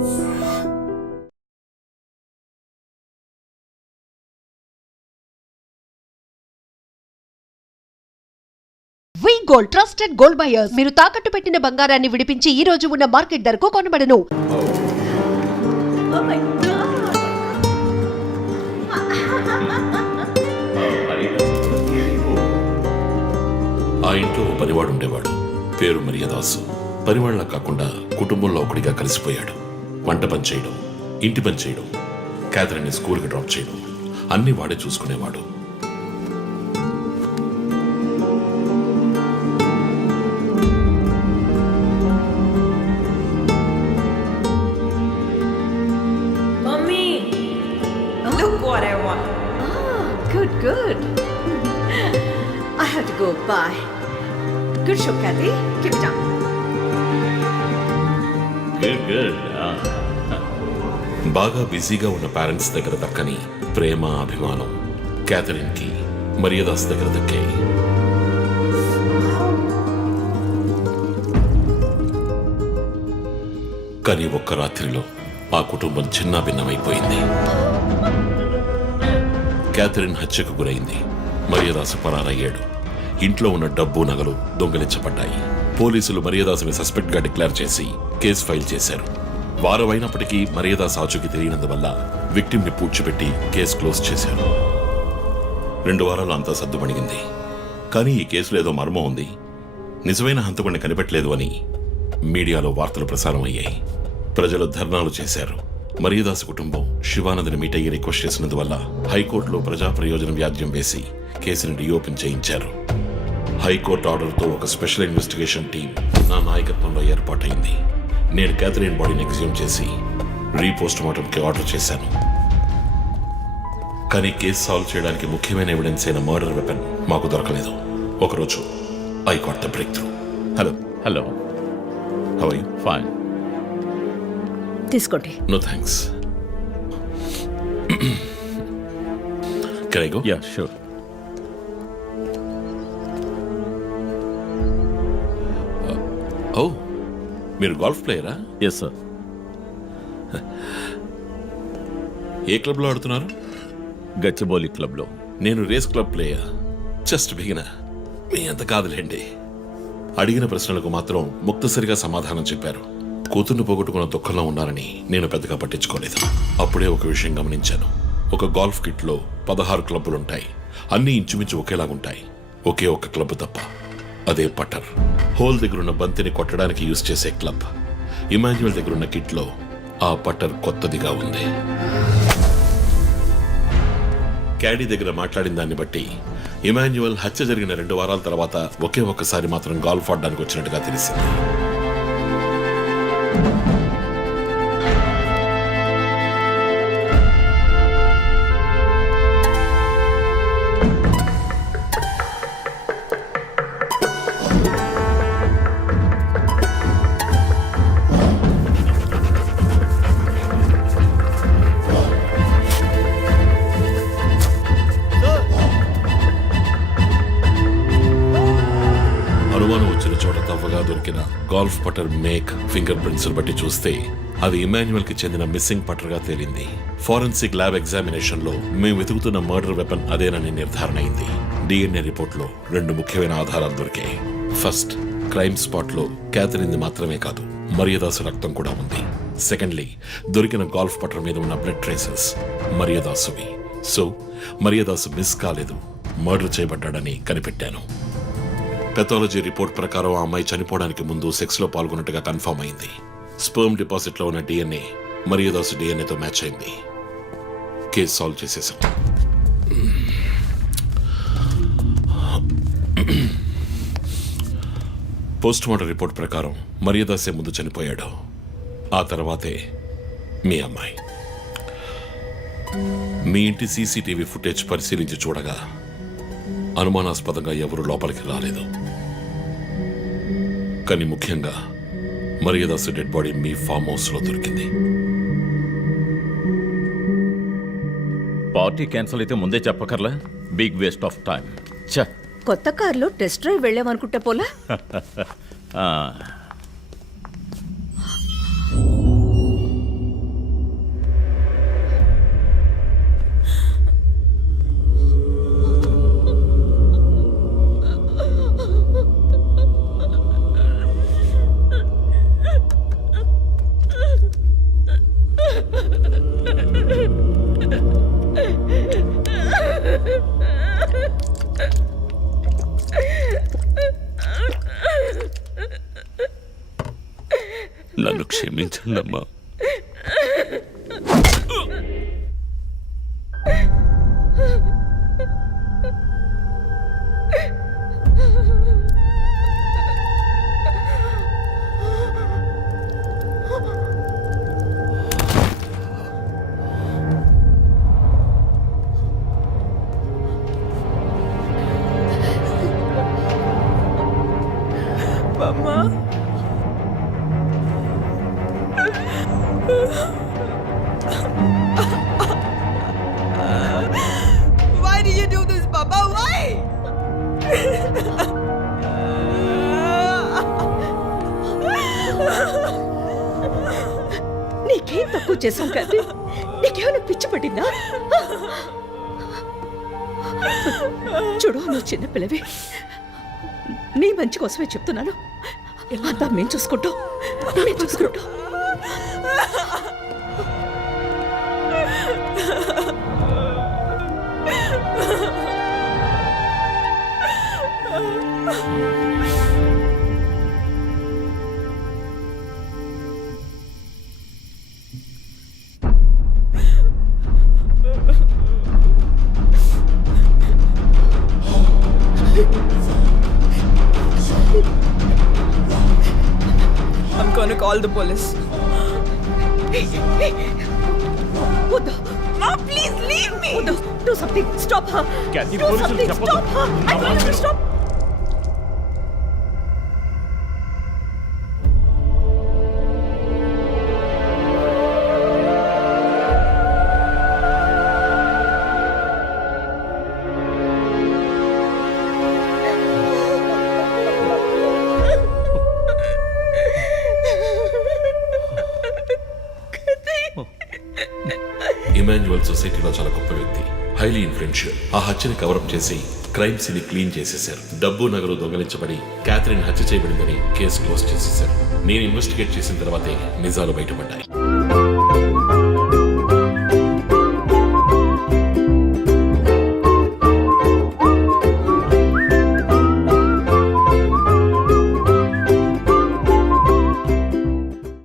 వి gold trusted gold buyers. మీరు తాకట్టు పెట్టిన బంగారాన్ని విడిపించి ఈ రోజు ఉన్న మార్కెట్ ధరకు కొనబడను. ఆ ఇంట్లో ఓ పనివాడు ఉండేవాడు. పేరు మరియదాసు. పనివాళ్ళ కాకుండా కుటుంబంలో ఒకటిగా కలిసిపోయాడు. వంట పని చేయడం, ఇంటి పని చేయడం, క్యాథరిన్ని స్కూల్కి డ్రాప్ చేయడం అన్ని వాడే చూసుకునేవాడు. Good. I have to go. Bye. Good show, Kathy. Keep it up. Good. బాగా బిజీగా ఉన్న పేరెంట్స్ దగ్గర దక్కని ప్రేమ, అభిమానం క్యాథరిన్ కి మరియదాస్ దగ్గర దక్కాయి. కానీ ఒక్క రాత్రిలో ఆ కుటుంబం చిన్నాభిన్నమైపోయింది. క్యాథరిన్ హత్యకు గురైంది. మరియదాసు పరారయ్యాడు. ఇంట్లో ఉన్న డబ్బు, నగలు దొంగిలించబడ్డాయి. పోలీసులు మరియదాసుని సస్పెక్ట్ గా డిక్లేర్ చేసి కేసు ఫైల్ చేశారు. వారం అయినప్పటికీ మరియదాస్ ఆచూకీ తెలియనందువల్ల విక్టిమ్ ని పూడ్చిపెట్టి కేసు క్లోజ్ చేశారు. 2 వారాలు అంతా సద్దుమణిగింది. కానీ ఈ కేసులో ఏదో మర్మం ఉంది, నిజమైన హంతకుడిని కనిపెట్టలేదు అని మీడియాలో వార్తలు ప్రసారం అయ్యాయి. ప్రజలు ధర్నాలు చేశారు. మరియదాసు కుటుంబం శివానందని మీట్ అయ్యి రిక్వెస్ట్ చేసినందువల్ల హైకోర్టులో ప్రజా ప్రయోజన వ్యాజ్యం వేసి కేసుని రీఓపెన్ చేయించారు. హైకోర్టు ఆర్డర్తో ఒక స్పెషల్ ఇన్వెస్టిగేషన్ టీం నా నాయకత్వంలో ఏర్పాటైంది. నేను క్యాథరిన్ బాడీని ఎగ్జ్యూమ్ చేసి రీపోస్ట్ మార్టంకి ఆర్డర్ చేశాను. కానీ కేసు సాల్వ్ చేయడానికి ముఖ్యమైన ఎవిడెన్స్ అయిన మర్డర్ వెపన్ మాకు దొరకలేదు. ఒకరోజు I got the breakthrough. Hello how are you? Fine. తీసుకోండి. No thanks. Can I go? Yeah, sure. Oh, మీరు గోల్ఫ్ ప్లేయరా? Yes, sir. ఏ క్లబ్లో ఆడుతున్నారు? గచ్చిబౌలి క్లబ్లో. నేను race club player. Just beginner. మీ అంత కాదులేండి. అడిగిన ప్రశ్నలకు మాత్రం ముక్తసరిగా సమాధానం చెప్పారు. కూతుర్ని పోగొట్టుకున్న దుఃఖంలో ఉన్నారని నేను పెద్దగా పట్టించుకోలేదు. అప్పుడే ఒక విషయం గమనించాను. ఒక గోల్ఫ్ కిట్లో 16 క్లబ్బులుంటాయి. అన్నీ ఇంచుమించు ఒకేలాగుంటాయి. ఒకే ఒక్క క్లబ్ తప్ప. అదే పట్టర్. హోల్ దగ్గరున్న బంతిని కొట్టడానికి యూజ్ చేసే క్లబ్. ఇమాన్యువల్ దగ్గరున్న కిట్లో ఆ పట్టర్ కొత్తదిగా ఉంది. క్యాడీ దగ్గర మాట్లాడిన దాన్ని బట్టి ఇమాన్యువల్ హత్య జరిగిన 2 వారాల తర్వాత ఒకే ఒక్కసారి మాత్రం గోల్ఫ్ ఆడడానికి వచ్చినట్టుగా తెలిసింది. దొరికిన గోల్ఫ్ పటర్ మేక్, ఫింగర్ ప్రింట్స్ బట్టి చూస్తే అది ఇమాన్యువల్ కి చెందిన మిస్సింగ్ పటర్ గా తేలింది. ఫోరెన్సిక్ ల్యాబ్ ఎగ్జామినేషన్ లో మేము వెతుకుతున్న మర్డర్ వెపన్ అదేనని నిర్ధారణ అయింది. డిఎన్ఏ రిపోర్ట్ లో 2 ముఖ్యమైన ఆధారాలు దొరికాయి. ఫస్ట్, క్రైమ్ స్పాట్ లో క్యాథరిన్ మాత్రమే కాదు, మరియదాసు రక్తం కూడా ఉంది. సెకండ్లీ, దొరికిన గోల్ఫ్ పటర్ మీద ఉన్న బ్లడ్ ట్రేసెస్ మరియదాసువి. సో మరియదాసు మిస్ కాలేదు, మర్డర్ చేయబడ్డాడని కనిపెట్టాను. పెథాలజీ రిపోర్ట్ ప్రకారం ఆ అమ్మాయి చనిపోవడానికి ముందు సెక్స్ లో పాల్గొన్నట్టుగా కన్ఫర్మ్ అయింది. స్పర్మ్ డిపాజిట్ లో ఉన్న డిఎన్ఏ మరియదాసు డిఎన్ఏతో మ్యాచ్ అయింది. కేసు సాల్వ్ చేసేసాం. పోస్ట్ మార్టం రిపోర్ట్ ప్రకారం మరియదాసే ముందు చనిపోయాడు. ఆ తర్వాతే మీ అమ్మాయి. మీ ఇంటి సీసీటీవీ ఫుటేజ్ పరిశీలించి చూడగా అనుమానాస్పదంగా ఎవరూ లోపలికి రాలేదు. కానీ ముఖ్యంగా మరియదాసు డెడ్ బాడీ మీ ఫామ్ హౌస్ లో దొరికింది. పార్టీ క్యాన్సిల్ అయితే ముందే చెప్పకర్లా? Big waste of time. కొత్త కార్లో టెస్ట్ డ్రైవ్ వెళ్ళామనుకుంటా పోలా. క్షమించండి అమ్మా. Why did you do this, Papa? Why? నీకేం తక్కువ చేశాం కదా? నీకేమైనా పిచ్చి పట్టిందా? చూడు, నువ్వు చిన్నపిల్లవి. నీ మంచి కోసమే చెప్తున్నాను. అంతా మేము చూసుకుంటాం. I'm gonna call the police. వద్దు. Mom, please leave me. వద్దు. Do something. Stop her. Kathy, Do పోలీసులు something. చెప్పొద్దు. Stop her. I want you to stop. Emmanuel సొసైటీలో చాలా గొప్ప వ్యక్తి, హైలీ ఇన్ఫ్లుయెన్షియల్. ఆ హత్యని కవరప్ చేసి క్రైమ్ సీన్ క్లీన్ చేసేశారు. డబ్బు నగలు దొంగలించబడి క్యాథరిన్ హత్య చేయబడిందని కేసు క్లోజ్ చేసేశారు. నేను ఇన్వెస్టిగేట్ చేసిన తర్వాతే నిజాలు బయటపడ్డాయి.